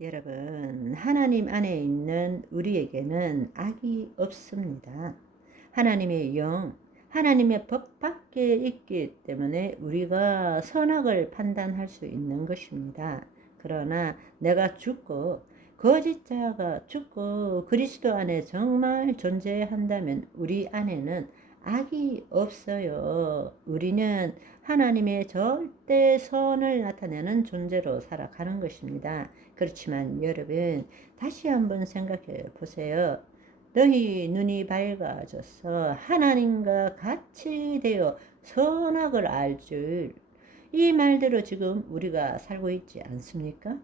여러분, 하나님 안에 있는 우리에게는 악이 없습니다. 하나님의 영, 하나님의 법 밖에 있기 때문에 우리가 선악을 판단할 수 있는 것입니다. 그러나 내가 죽고 거짓자가 죽고 그리스도 안에 정말 존재한다면 우리 안에는 악이 없어요. 우리는 하나님의 절대 선을 나타내는 존재로 살아가는 것입니다. 그렇지만 여러분, 다시 한번 생각해 보세요. 너희 눈이 밝아져서 하나님과 같이 되어 선악을 알 줄, 이 말대로 지금 우리가 살고 있지 않습니까?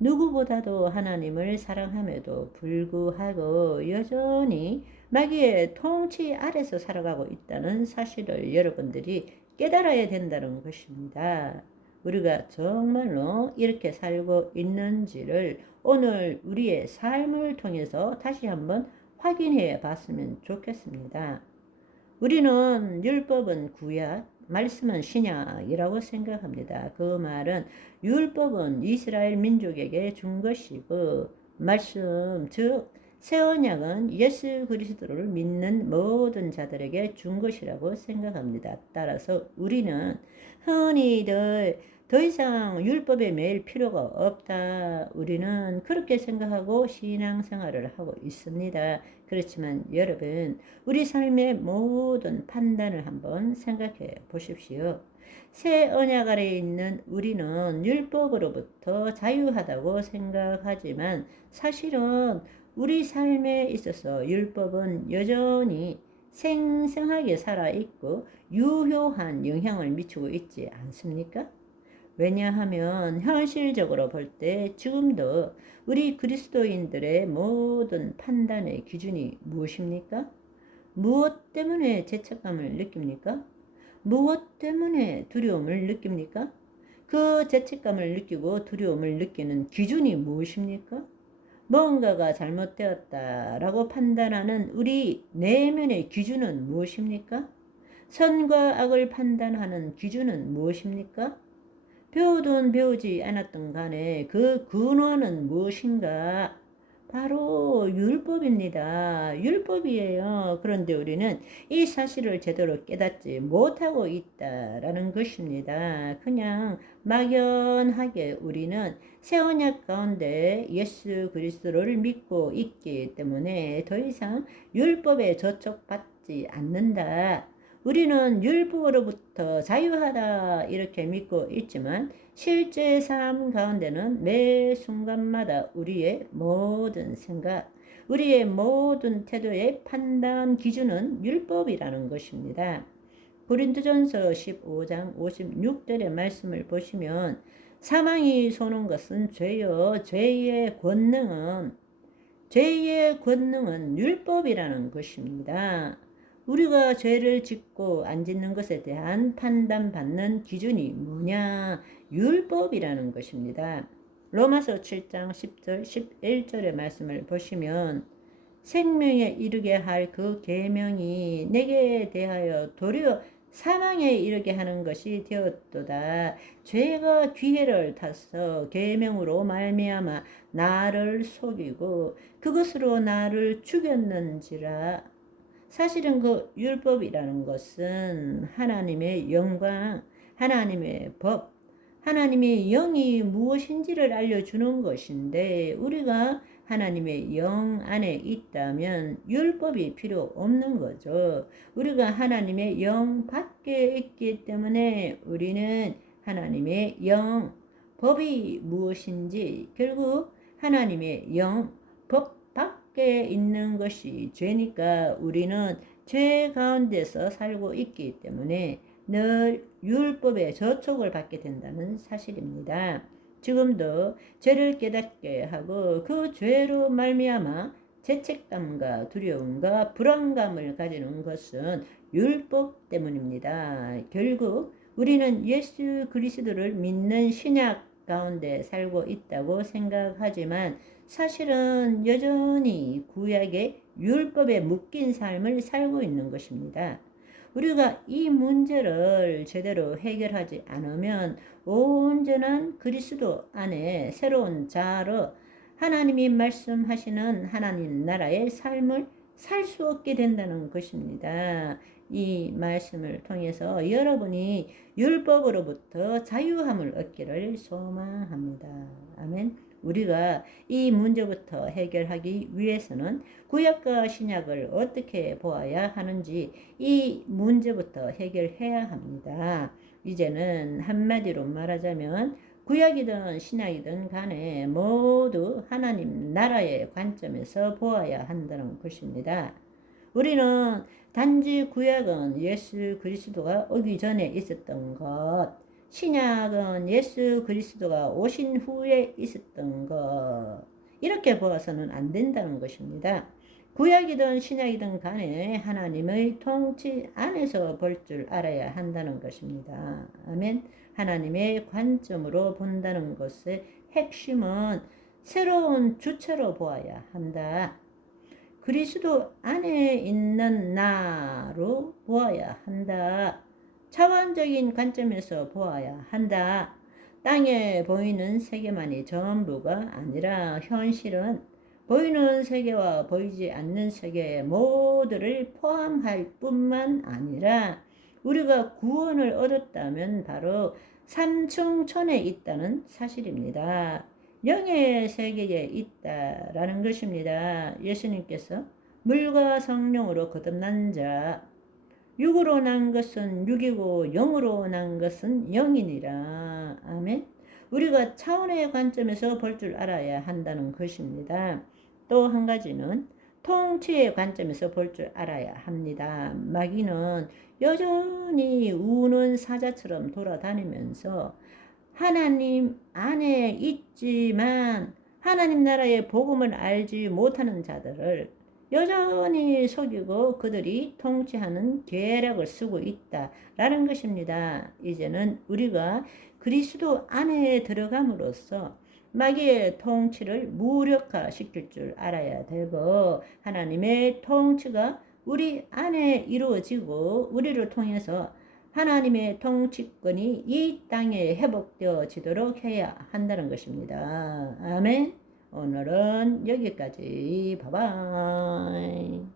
누구보다도 하나님을 사랑함에도 불구하고 여전히 마귀의 통치 아래서 살아가고 있다는 사실을 여러분들이 깨달아야 된다는 것입니다. 우리가 정말로 이렇게 살고 있는지를 오늘 우리의 삶을 통해서 다시 한번 확인해 봤으면 좋겠습니다. 우리는 율법은 구약, 말씀은 신약이라고 생각합니다. 그 말은 율법은 이스라엘 민족에게 준 것이고 말씀, 즉 새 언약은 예수 그리스도를 믿는 모든 자들에게 준 것이라고 생각합니다. 따라서 우리는 흔히들 더 이상 율법에 매일 필요가 없다. 우리는 그렇게 생각하고 신앙생활을 하고 있습니다. 그렇지만 여러분, 우리 삶의 모든 판단을 한번 생각해 보십시오. 새 언약 아래에 있는 우리는 율법으로부터 자유하다고 생각하지만 사실은 우리 삶에 있어서 율법은 여전히 생생하게 살아있고 유효한 영향을 미치고 있지 않습니까? 왜냐하면 현실적으로 볼 때 지금도 우리 그리스도인들의 모든 판단의 기준이 무엇입니까? 무엇 때문에 죄책감을 느낍니까? 무엇 때문에 두려움을 느낍니까? 그 죄책감을 느끼고 두려움을 느끼는 기준이 무엇입니까? 뭔가가 잘못되었다라고 판단하는 우리 내면의 기준은 무엇입니까? 선과 악을 판단하는 기준은 무엇입니까? 배우든 배우지 않았든 간에 그 근원은 무엇인가? 바로 율법입니다. 율법이에요. 그런데 우리는 이 사실을 제대로 깨닫지 못하고 있다라는 것입니다. 그냥 막연하게 우리는 새 언약 가운데 예수 그리스도를 믿고 있기 때문에 더 이상 율법에 저촉받지 않는다. 우리는 율법으로부터 자유하다 이렇게 믿고 있지만 실제 삶 가운데는 매 순간마다 우리의 모든 생각, 우리의 모든 태도의 판단 기준은 율법이라는 것입니다. 고린도전서 15장 56절의 말씀을 보시면 사망이 소는 것은 죄요 죄의 권능은 율법이라는 것입니다. 우리가 죄를 짓고 안 짓는 것에 대한 판단받는 기준이 뭐냐? 율법이라는 것입니다. 로마서 7장 10절, 11절의 말씀을 보시면 생명에 이르게 할 그 계명이 내게 대하여 도리어 사망에 이르게 하는 것이 되었도다. 죄가 기회를 타서 계명으로 말미암아 나를 속이고 그것으로 나를 죽였는지라. 사실은 그 율법이라는 것은 하나님의 영광, 하나님의 법, 하나님의 영이 무엇인지를 알려주는 것인데 우리가 하나님의 영 안에 있다면 율법이 필요 없는 거죠. 우리가 하나님의 영 밖에 있기 때문에 우리는 하나님의 영, 법이 무엇인지 결국 하나님의 영, 법 밖에 있는 것이 죄니까 우리는 죄 가운데서 살고 있기 때문에 늘 율법의 저촉을 받게 된다는 사실입니다. 지금도 죄를 깨닫게 하고 그 죄로 말미암아 죄책감과 두려움과 불안감을 가지는 것은 율법 때문입니다. 결국 우리는 예수 그리스도를 믿는 신약 가운데 살고 있다고 생각하지만 사실은 여전히 구약의 율법에 묶인 삶을 살고 있는 것입니다. 우리가 이 문제를 제대로 해결하지 않으면 온전한 그리스도 안에 새로운 자로 하나님이 말씀하시는 하나님 나라의 삶을 살 수 없게 된다는 것입니다. 이 말씀을 통해서 여러분이 율법으로부터 자유함을 얻기를 소망합니다. 아멘. 우리가 이 문제부터 해결하기 위해서는 구약과 신약을 어떻게 보아야 하는지 이 문제부터 해결해야 합니다. 이제는 한마디로 말하자면 구약이든 신약이든 간에 모두 하나님 나라의 관점에서 보아야 한다는 것입니다. 우리는 단지 구약은 예수 그리스도가 오기 전에 있었던 것, 신약은 예수 그리스도가 오신 후에 있었던 것, 이렇게 보아서는 안 된다는 것입니다. 구약이든 신약이든 간에 하나님의 통치 안에서 볼 줄 알아야 한다는 것입니다. 아멘. 하나님의 관점으로 본다는 것의 핵심은 새로운 주체로 보아야 한다. 그리스도 안에 있는 나로 보아야 한다. 차원적인 관점에서 보아야 한다. 땅에 보이는 세계만이 전부가 아니라 현실은 보이는 세계와 보이지 않는 세계 모두를 포함할 뿐만 아니라 우리가 구원을 얻었다면 바로 삼층천에 있다는 사실입니다. 영의 세계에 있다라는 것입니다. 예수님께서 물과 성령으로 거듭난 자, 육으로 난 것은 육이고 영으로 난 것은 영이니라. 아멘. 우리가 차원의 관점에서 볼 줄 알아야 한다는 것입니다. 또 한 가지는 통치의 관점에서 볼 줄 알아야 합니다. 마귀는 여전히 우는 사자처럼 돌아다니면서 하나님 안에 있지만 하나님 나라의 복음을 알지 못하는 자들을 여전히 속이고 그들이 통치하는 계략을 쓰고 있다라는 것입니다. 이제는 우리가 그리스도 안에 들어감으로써 마귀의 통치를 무력화시킬 줄 알아야 되고 하나님의 통치가 우리 안에 이루어지고 우리를 통해서 하나님의 통치권이 이 땅에 회복되어지도록 해야 한다는 것입니다. 아멘. 오늘은 여기까지. 바이바이.